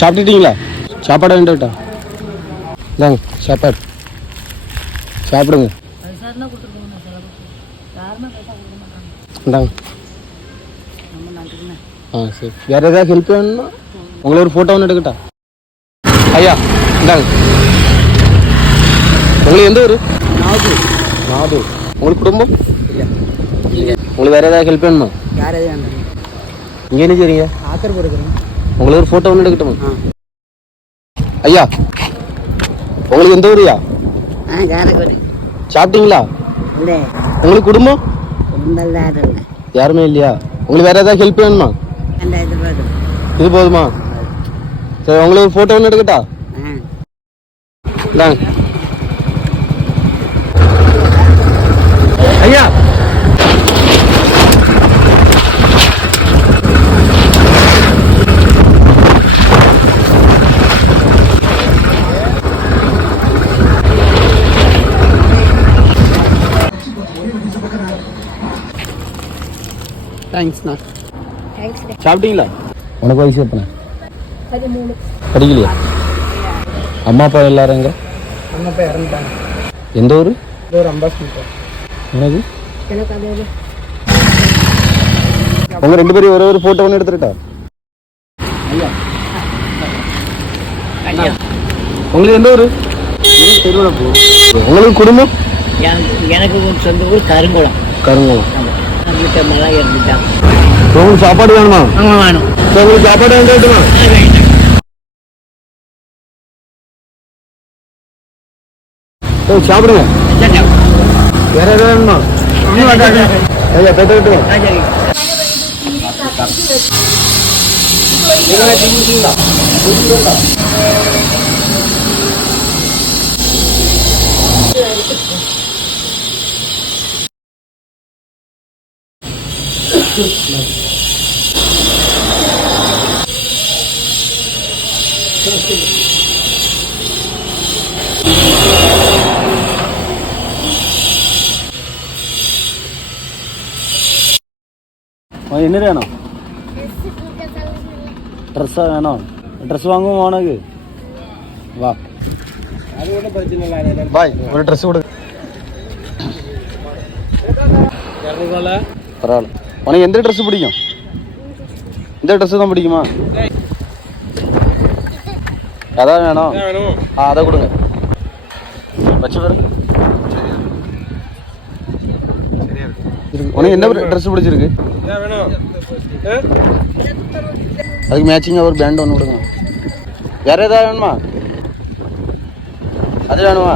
சாப்பிட்டுட்டீங்களா? சாப்பாடு வேண்டாட்டா? இந்தாங்க சாப்பாடு சாப்பிடுங்க. இந்தாங்க. சரி, வேற ஏதாவது ஹெல்ப் வேணும்னா உங்களை ஒரு ஃபோட்டோ ஒன்று எடுக்கட்டா? ஐயா இந்தாங்க. உங்களுக்கு எந்த ஊர்? நாகூர். உங்களுக்கு குடும்பம்? உங்களுக்கு வேற ஏதாவது ஹெல்ப் வேணுமா? யார் எதுவும் வேண்டாம். இங்கே என்ன செய்றீங்க? ஆக்கர் கொடுக்குறேன். உங்களுக்கு ஒரு ஃபோட்டோ ஒன்று எடுக்கட்டுமா? ஐயா உங்களுக்கு எந்த ஊரியா? சாப்பிட்டீங்களா? உங்களுக்கு குடும்பம் யாருமே இல்லையா? உங்களுக்கு வேற ஏதாவது ஹெல்ப் வேணுமா? இது போதுமா? சரி, உங்களுக்கு ஒரு ஃபோட்டோ ஒன்று எடுக்கட்டா? இந்தாங்க. ஐயா தேங்க்ஸ்ண்ணா. சாப்பிட்டீங்களா? உனக்கு வயசு எத்தனை? 13. படிக்கலையா? அம்மா அப்பா எல்லாரும் எங்க? அம்மா அப்பா இறந்துட்டாங்க. எந்த ஊர்? ஒரு அம்பாசிடர். என்னது? எனக்கு அது உங்க ரெண்டு பேரும் ஒரு ஃபோட்டோ ஒன்று எடுத்துட்டா? உங்களுக்கு எந்த ஊர்? திருவள்ளப்பூர். உங்களுக்கு குடும்பம்? எனக்கு சொந்த ஊர் கருங்குளம். கருங்குளம். மழை இறந்துட்டான். உங்களுக்கு சாப்பாடு வேணுமா? வேணும். உங்களுக்கு சாப்பாடு வேண்டுமா? சாப்பிடுங்க. வேற ஏதாவது வேணுமா? ஐயா போயிட்டு விட்டுங்க. என்ன வேணும்? ட்ரெஸ்ஸா வேணும்? ட்ரெஸ் வாங்குவோம் உனக்கு. வா அது ஒன்றும் பிரச்சனை இல்லை. பாய் ஒரு ட்ரெஸ் கொடு. பரவாயில்ல. உனக்கு எந்த ட்ரெஸ் பிடிக்கும்? இந்த ட்ரெஸ் தான் பிடிக்குமா? அதான் வேணும். அதை கொடுங்க. வச்சு பாரு. உனக்கு என்ன ட்ரெஸ் பிடிச்சிருக்கு? அதுக்கு மேட்சிங்காக ஒரு பேண்ட் ஒன்று கொடுங்க. வேற ஏதாவது வேணுமா? அது வேணுமா?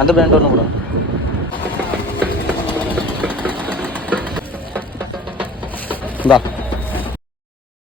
அந்த பேண்ட் ஒன்று கொடுங்க. இந்தா